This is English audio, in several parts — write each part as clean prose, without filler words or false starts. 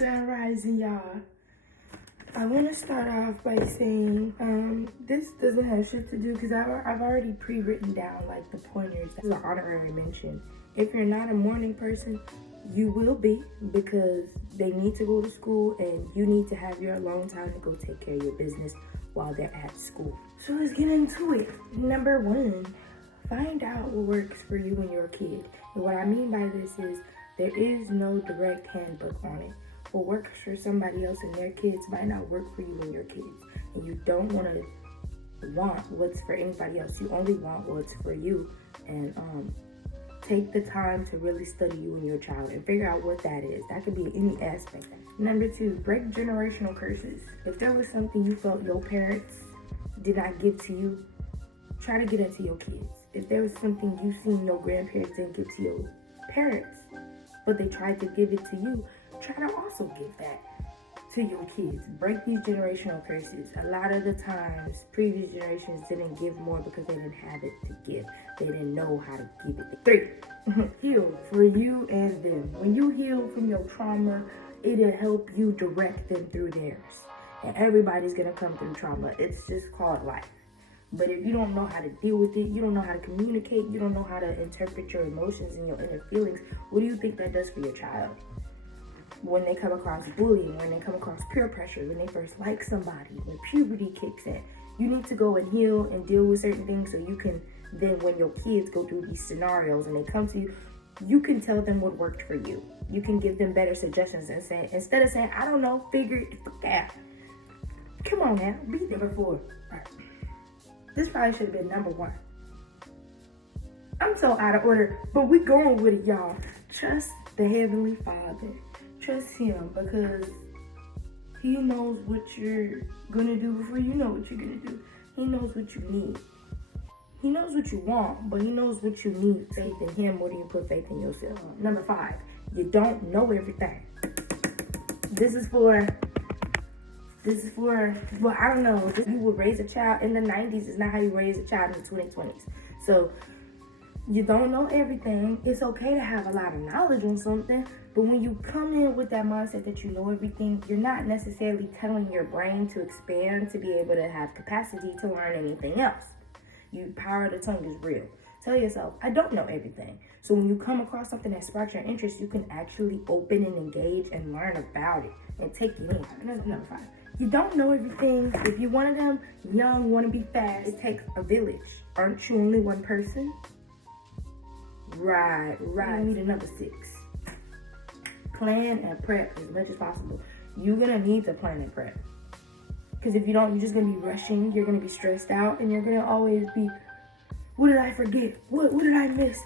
Grand Rising, y'all. I want to start off by saying this doesn't have shit to do because I've already pre-written down like the pointers. This is an honorary mention. If you're not a morning person, you will be, because they need to go to school and you need to have your alone time to go take care of your business while they're at school. So let's get into it. Number one, find out what works for you when you're a kid. And what I mean by this is there is no direct handbook on it. What works for somebody else and their kids might not work for you and your kids. And you don't want what's for anybody else. You only want what's for you. And take the time to really study you and your child and figure out what that is. That could be any aspect. Number two, break generational curses. If there was something you felt your parents did not give to you, try to get into your kids. If there was something you seen your grandparents didn't give to your parents, but they tried to give it to you, try to also give that to your kids. Break these generational curses. A lot of the times, previous generations didn't give more because they didn't have it to give. They didn't know how to give it. 3, heal for you and them. When you heal from your trauma, it'll help you direct them through theirs. And everybody's gonna come through trauma. It's just called life. But if you don't know how to deal with it, you don't know how to communicate, you don't know how to interpret your emotions and your inner feelings, what do you think that does for your child? When they come across bullying, when they come across peer pressure, when they first like somebody, when puberty kicks in, you need to go and heal and deal with certain things so you can then, when your kids go through these scenarios and they come to you, you can tell them what worked for you. You can give them better suggestions and say, instead of saying, I don't know, figure it out. Come on now, be there. Number 4. Right. This probably should have been number 1. I'm so out of order, but we going with it, y'all. Trust the Heavenly Father. Trust him, because he knows what you're gonna do before you know what you're gonna do. He knows what you need. He knows what you want, but he knows what you need. Faith in him more than you put faith in yourself. Number 5, you don't know everything. This is for, well, I don't know. You would raise a child in the 90s is not how you raise a child in the 2020s. So you don't know everything. It's okay to have a lot of knowledge on something, but when you come in with that mindset that you know everything, you're not necessarily telling your brain to expand to be able to have capacity to learn anything else. Power of the tongue is real. Tell yourself, I don't know everything. So when you come across something that sparks your interest, you can actually open and engage and learn about it and take it in. And that's number 5. You don't know everything. If you're one of them young, want to be fast, it takes a village. Aren't you only one person? Right. You need another 6. Plan and prep as much as possible. You're going to need to plan and prep. Because if you don't, you're just going to be rushing. You're going to be stressed out. And you're going to always be, what did I forget? What did I miss?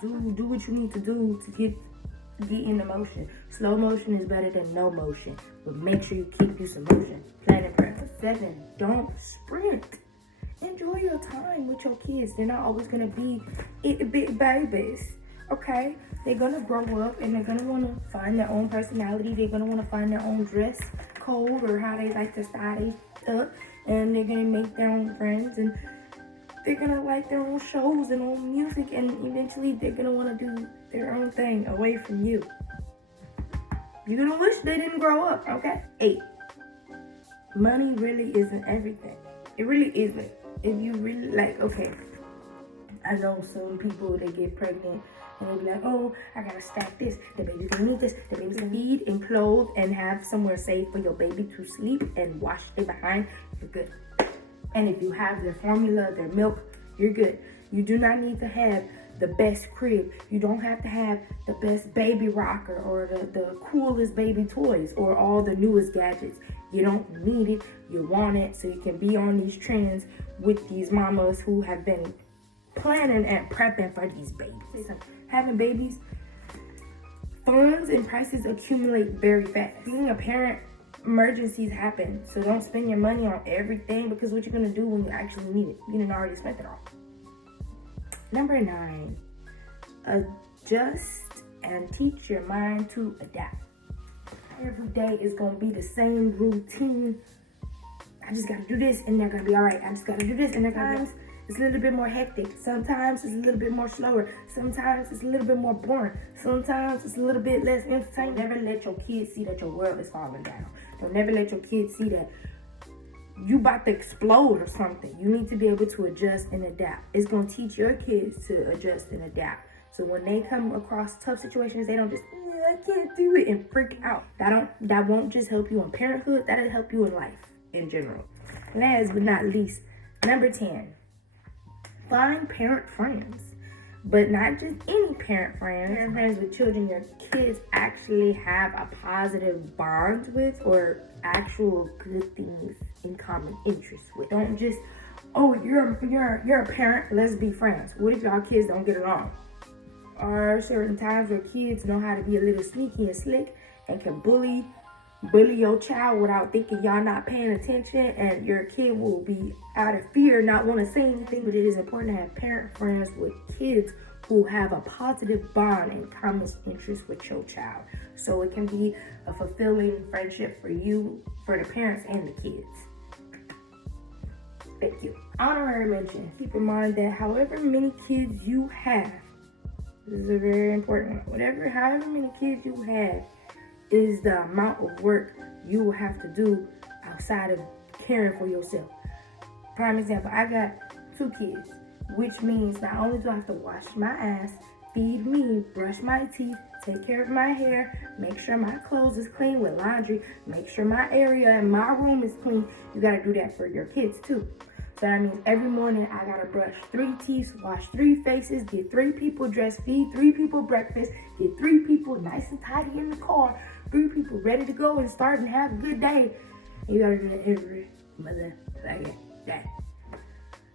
Do what you need to do to get in the motion. Slow motion is better than no motion. But make sure you keep you some motion. Plan and prep. 7, don't sprint. Enjoy your time with your kids. They're not always going to be big babies. Okay? They're going to grow up and they're going to want to find their own personality. They're going to want to find their own dress code or how they like to style their up. And they're going to make their own friends. And they're going to like their own shows and own music. And eventually they're going to want to do their own thing away from you. You're going to wish they didn't grow up. Okay? 8, money really isn't everything. It really isn't. If you really okay, I know some people, they get pregnant and they be like, oh, I gotta stack this. The baby's gonna need this. The baby's gonna feed and clothe and have somewhere safe for your baby to sleep and wash their behind. You're good. And if you have their formula, their milk, you're good. You do not need to have the best crib. You don't have to have the best baby rocker or the coolest baby toys or all the newest gadgets. You don't need it. You want it so you can be on these trends with these mamas who have been planning and prepping for these babies. Having babies, funds and prices accumulate very fast. Being a parent, emergencies happen. So don't spend your money on everything, because what you're going to do when you actually need it, you didn't already spent it all. Number 9, adjust and teach your mind to adapt. Every day is going to be the same routine. I just got to do this and they're going to be all right. I just got to do this and they're going to be it's a little bit more hectic. Sometimes it's a little bit more slower. Sometimes it's a little bit more boring. Sometimes it's a little bit less entertaining. Never let your kids see that your world is falling down. Don't never let your kids see that you about to explode or something. You need to be able to adjust and adapt. It's going to teach your kids to adjust and adapt. So when they come across tough situations, they don't just, I can't do it, and freak out. That won't just help you in parenthood. That'll help you in life in general. Last but not least, number 10, find parent friends. But not just any parent friends. Parent friends with children your kids actually have a positive bond with, or actual good things in common interest with. Don't just, oh, you're a parent, let's be friends. What if y'all kids don't get along? Are certain times where kids know how to be a little sneaky and slick and can bully your child without thinking y'all not paying attention, and your kid will be out of fear, not want to say anything. But it is important to have parent friends with kids who have a positive bond and common interest with your child, so it can be a fulfilling friendship for you, for the parents and the kids. Thank you. Honorary mention. Keep in mind that however many kids you have, this is a very important one. However many kids you have is the amount of work you will have to do outside of caring for yourself. Prime example, I got 2 kids, which means not only do I have to wash my ass, feed me, brush my teeth, take care of my hair, make sure my clothes is clean with laundry, make sure my area and my room is clean. You gotta do that for your kids too. So that means every morning I gotta brush 3 teeth, wash 3 faces, get 3 people dressed, feed 3 people breakfast, get 3 people nice and tidy in the car, 3 people ready to go and start and have a good day. You gotta do that every motherfucking day.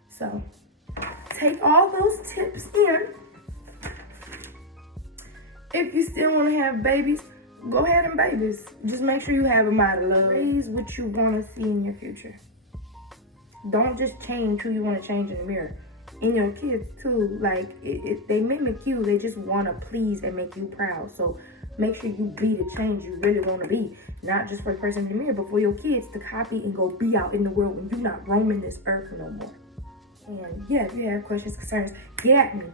So take all those tips in. If you still want to have babies, go ahead and babies. Just make sure you have them out of love. Raise what you want to see in your future. Don't just change who you want to change in the mirror. In your kids too, like they mimic you. They just want to please and make you proud. So make sure you be the change you really want to be. Not just for the person in the mirror, but for your kids to copy and go be out in the world when you're not roaming this earth no more. And yeah, if you have questions, concerns, get at me.